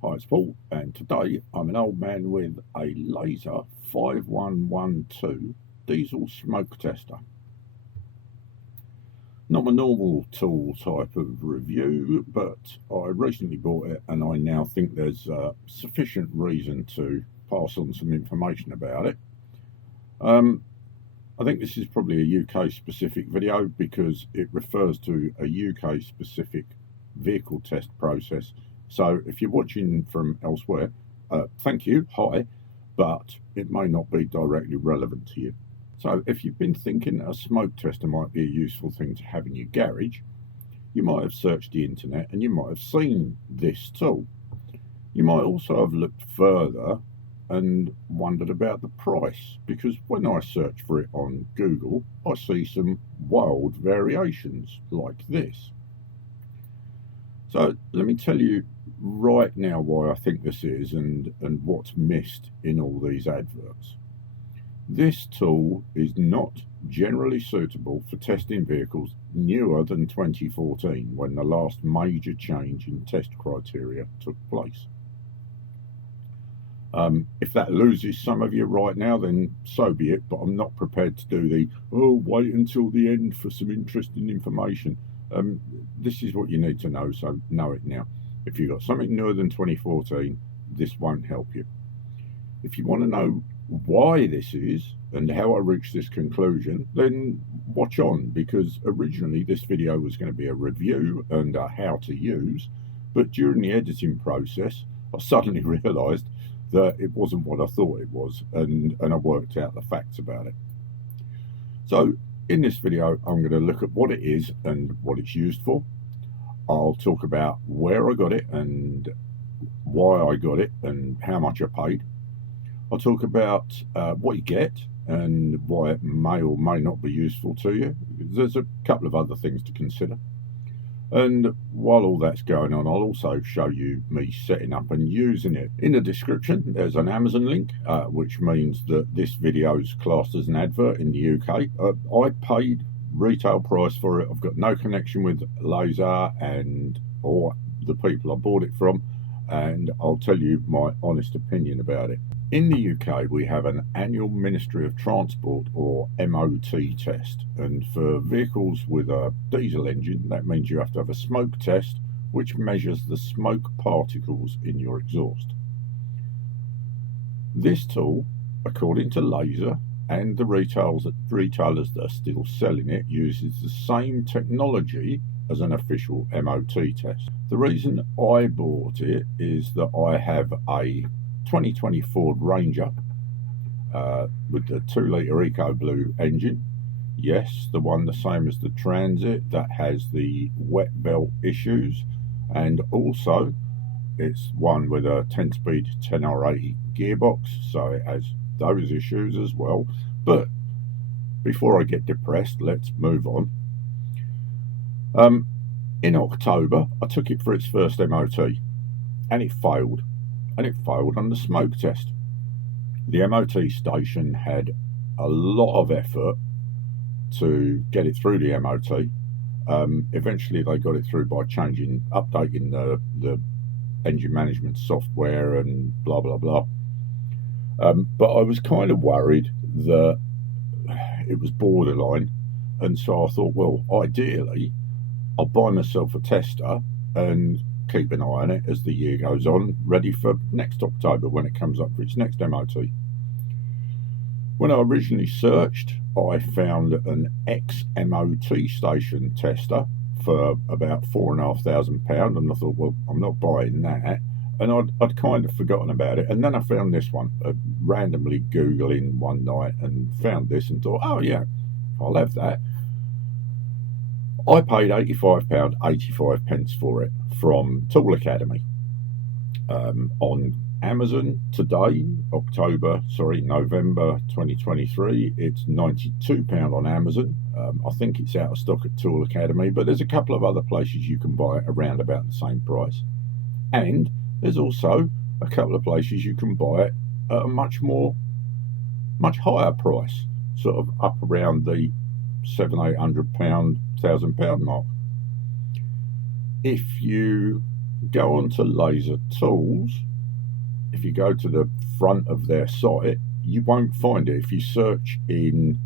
Hi, it's Paul, and today I'm an old man with a laser 5112 diesel smoke tester. Not my normal tool type of review, but I recently bought it and I now think there's sufficient reason to pass on some information about it. I think this is probably a UK specific video because it refers to a UK specific vehicle test process. So if you're watching from elsewhere, thank you, hi, but it may not be directly relevant to you. So if you've been thinking a smoke tester might be a useful thing to have in your garage, you might have searched the internet and you might have seen this tool. You might also have looked further and wondered about the price, because when I search for it on Google, I see some wild variations like this. So let me tell you right now why I think this is and what's missed in all these adverts. This tool is not generally suitable for testing vehicles newer than 2014, when the last major change in test criteria took place. If that loses some of you right now, then so be it, but I'm not prepared to do the, wait until the end for some interesting information. This is what you need to know, so know it now. If you've got something newer than 2014, this won't help you. If you want to know why this is and how I reached this conclusion, then watch on, because originally this video was going to be a review and a how to use, but during the editing process, I suddenly realised that it wasn't what I thought it was, and I worked out the facts about it. So in this video, I'm going to look at what it is and what it's used for. I'll talk about where I got it and why I got it and how much I paid. I'll talk about what you get and why it may or may not be useful to you. There's a couple of other things to consider. And while all that's going on, I'll also show you me setting up and using it. In the description, there's an Amazon link, which means that this video is classed as an advert in the UK. I paid retail price for it. I've got no connection with Laser or the people I bought it from, and I'll tell you my honest opinion about it. In the UK, we have an annual Ministry of Transport, or MOT, test, and for vehicles with a diesel engine, that means you have to have a smoke test which measures the smoke particles in your exhaust. This tool, according to Laser and the retailers that are still selling it, uses the same technology as an official MOT test. The reason I bought it is that I have a 2020 Ford Ranger with the 2-litre Eco Blue engine. Yes, the one the same as the Transit that has the wet belt issues, and also it's one with a 10-speed 10R80 gearbox, so it has those issues as well. But before I get depressed, let's move on. In October, I took it for its first MOT, and it failed. And it failed on the smoke test. The MOT station had a lot of effort to get it through the MOT. Eventually, they got it through by updating the engine management software and blah blah blah. But I was kind of worried that it was borderline, and so I thought, well, ideally, I'll buy myself a tester and keep an eye on it as the year goes on, ready for next October when it comes up for its next MOT. When I originally searched, I found an ex-MOT station tester for about £4,500, and I thought, well, I'm not buying that. And I'd kind of forgotten about it. And then I found this one, randomly Googling one night, and found this and thought, oh yeah, I'll have that. I paid £85.85 for it from Tool Academy. On Amazon today, November 2023, it's £92 on Amazon. I think it's out of stock at Tool Academy, but there's a couple of other places you can buy it around about the same price. And there's also a couple of places you can buy it at a much higher price, sort of up around the £700-800, £1,000 mark. If you go on to Laser Tools. If you go to the front of their site, you won't find it. If you search in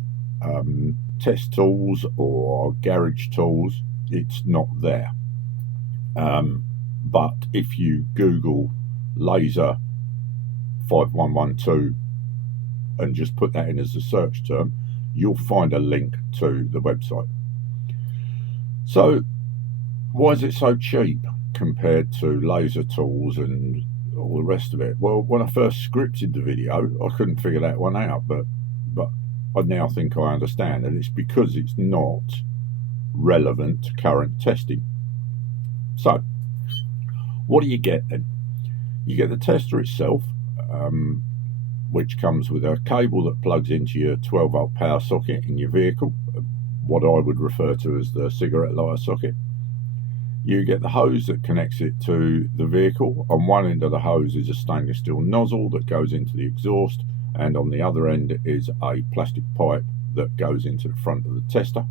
test tools or garage tools, it's not there. But if you Google laser 5112 and just put that in as a search term, you'll find a link to the website. So why is it so cheap compared to Laser Tools and all the rest of it? Well, when I first scripted the video, I couldn't figure that one out, but I now think I understand, and it's because it's not relevant to current testing. So what do you get then? You get the tester itself, which comes with a cable that plugs into your 12-volt power socket in your vehicle, what I would refer to as the cigarette lighter socket. You get the hose that connects it to the vehicle. On one end of the hose is a stainless steel nozzle that goes into the exhaust, and on the other end is a plastic pipe that goes into the front of the tester.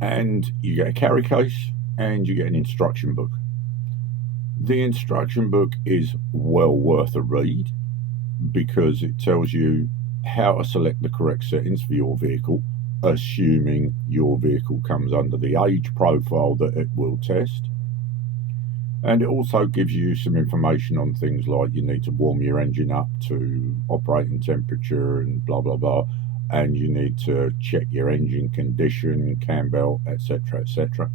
And you get a carry case and you get an instruction book. The instruction book is well worth a read because it tells you how to select the correct settings for your vehicle, assuming your vehicle comes under the age profile that it will test. And it also gives you some information on things like you need to warm your engine up to operating temperature and blah, blah, blah. And you need to check your engine condition, cam belt, etc., etc.,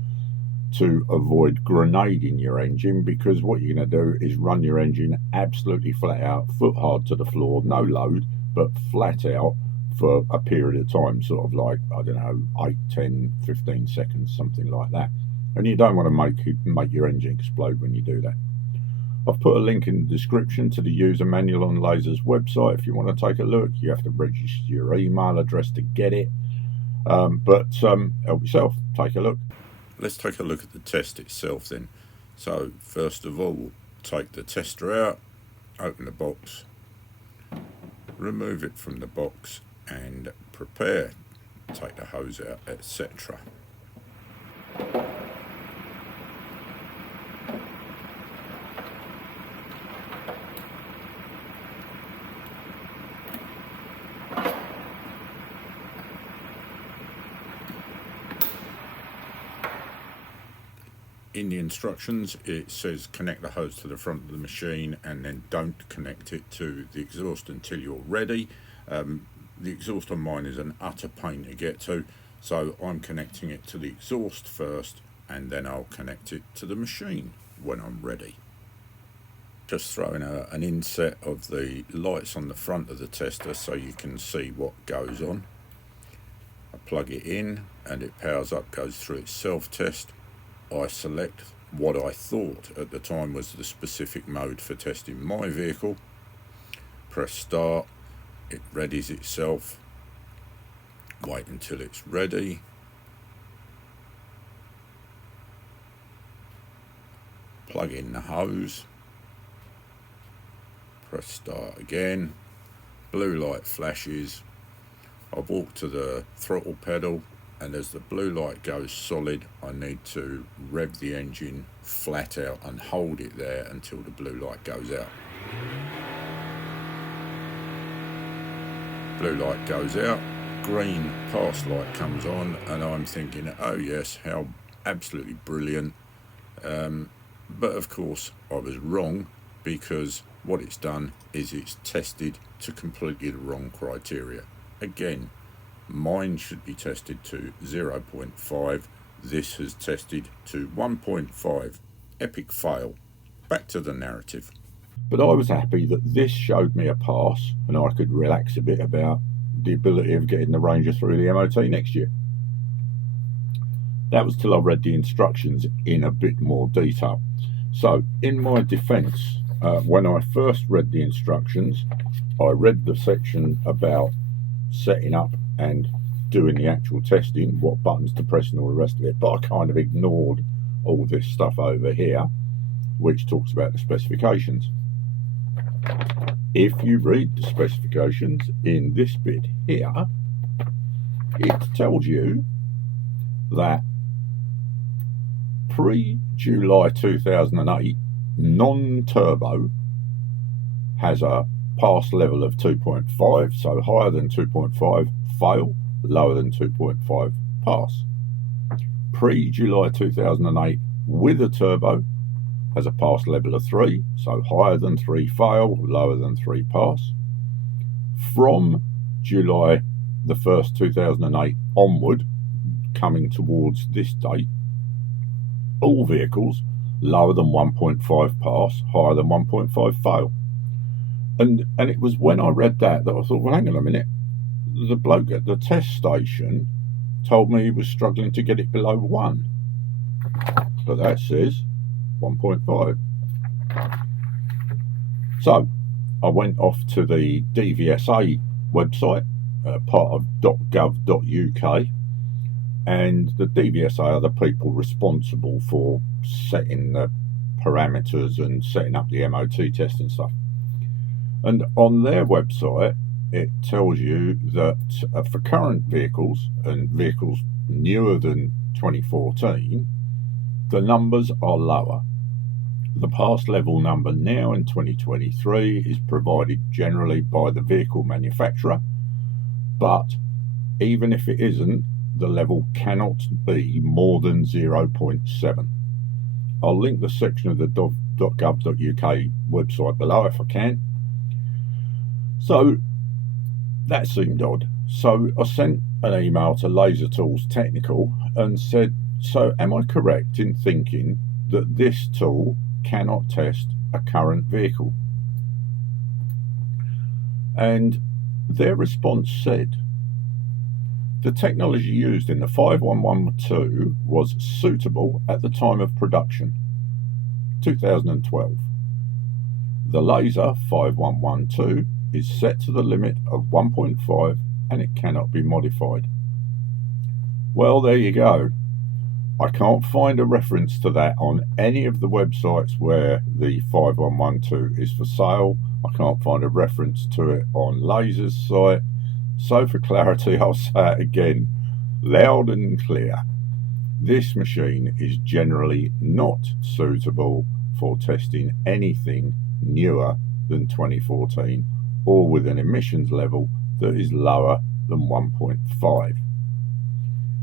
to avoid grenading your engine, because what you're going to do is run your engine absolutely flat out, foot hard to the floor, no load, but flat out for a period of time, sort of like, I don't know, 8, 10, 15 seconds, something like that. And you don't want to make your engine explode when you do that. I've put a link in the description to the user manual on Laser's website. If you want to take a look, you have to register your email address to get it. But help yourself, take a look. Let's take a look at the test itself then. So first of all, we'll take the tester out, open the box, remove it from the box and prepare. Take the hose out, etc. In the instructions it says connect the hose to the front of the machine and then don't connect it to the exhaust until you're ready. The exhaust on mine is an utter pain to get to, so I'm connecting it to the exhaust first and then I'll connect it to the machine when I'm ready. Just throwing an inset of the lights on the front of the tester so you can see what goes on. I plug it in and it powers up, goes through its self-test. I select what I thought at the time was the specific mode for testing my vehicle, press start, it readies itself, wait until it's ready, plug in the hose, press start again, blue light flashes, I walk to the throttle pedal, and as the blue light goes solid, I need to rev the engine flat out and hold it there until the blue light goes out. Blue light goes out, green pass light comes on, and I'm thinking, oh yes, how absolutely brilliant. But of course I was wrong, because what it's done is it's tested to completely the wrong criteria. Again, mine should be tested to 0.5. This has tested to 1.5. Epic fail. Back to the narrative. But I was happy that this showed me a pass and I could relax a bit about the ability of getting the Ranger through the MOT next year. That was till I read the instructions in a bit more detail. So in my defence, when I first read the instructions, I read the section about setting up and doing the actual testing, what buttons to press and all the rest of it, but I kind of ignored all this stuff over here which talks about the specifications. If you read the specifications in this bit here, it tells you that Pre-July 2008, non-turbo has a pass level of 2.5, so higher than 2.5 fail, lower than 2.5 pass. Pre-July 2008 with a turbo has a pass level of 3, so higher than 3 fail, lower than 3 pass. From July the 1st 2008 onward, coming towards this date, all vehicles lower than 1.5 pass, higher than 1.5 fail. And it was when I read that I thought, well, hang on a minute, the bloke at the test station told me he was struggling to get it below 1, but that says 1.5. So I went off to the DVSA website, part of .gov.uk, and the DVSA are the people responsible for setting the parameters and setting up the MOT test and stuff. And on their website, it tells you that for current vehicles and vehicles newer than 2014, the numbers are lower. The pass level number now in 2023 is provided generally by the vehicle manufacturer, but even if it isn't, the level cannot be more than 0.7. I'll link the section of the .gov.uk website below if I can. So that seemed odd. So I sent an email to Laser Tools Technical and said, so am I correct in thinking that this tool cannot test a current vehicle? And their response said, the technology used in the 5112 was suitable at the time of production, 2012. The Laser 5112 is set to the limit of 1.5 and it cannot be modified. Well, there you go. I can't find a reference to that on any of the websites where the 5112 is for sale. I can't find a reference to it on Laser's site. So for clarity, I'll say it again, loud and clear. This machine is generally not suitable for testing anything newer than 2014 or with an emissions level that is lower than 1.5.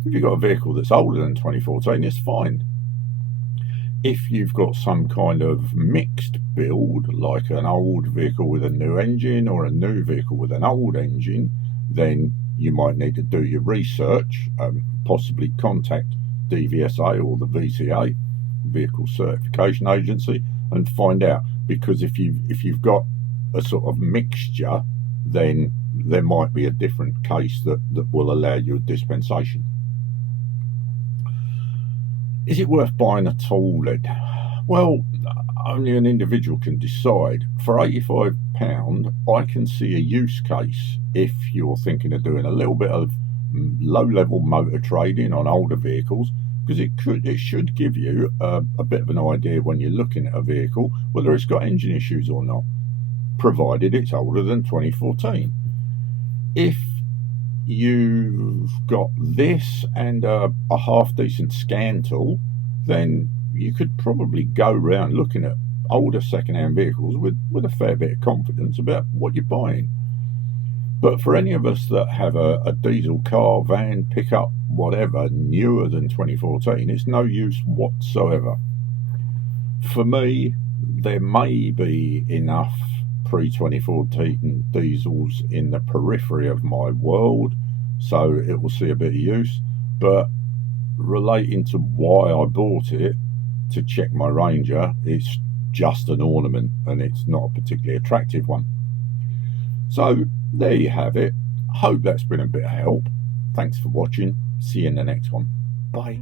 If you've got a vehicle that's older than 2014, it's fine. If you've got some kind of mixed build, like an old vehicle with a new engine or a new vehicle with an old engine, then you might need to do your research, possibly contact DVSA or the VCA, Vehicle Certification Agency, and find out. Because if you've got a sort of mixture, then there might be a different case that will allow you a dispensation. Is it worth buying a tool then? Well, only an individual can decide. For £85, I can see a use case if you're thinking of doing a little bit of low-level motor trading on older vehicles, because it should give you a bit of an idea when you're looking at a vehicle whether it's got engine issues or not, provided it's older than 2014. If you've got this and a half-decent scan tool, then you could probably go around looking at older second-hand vehicles with a fair bit of confidence about what you're buying. But for any of us that have a diesel car, van, pickup, whatever, newer than 2014, it's no use whatsoever. For me, there may be enough pre-2014 diesels in the periphery of my world, so it will see a bit of use, but relating to why I bought it, to check my Ranger, it's just an ornament and it's not a particularly attractive one. So there you have it. Hope that's been a bit of help. Thanks for watching. See you in the next one. Bye.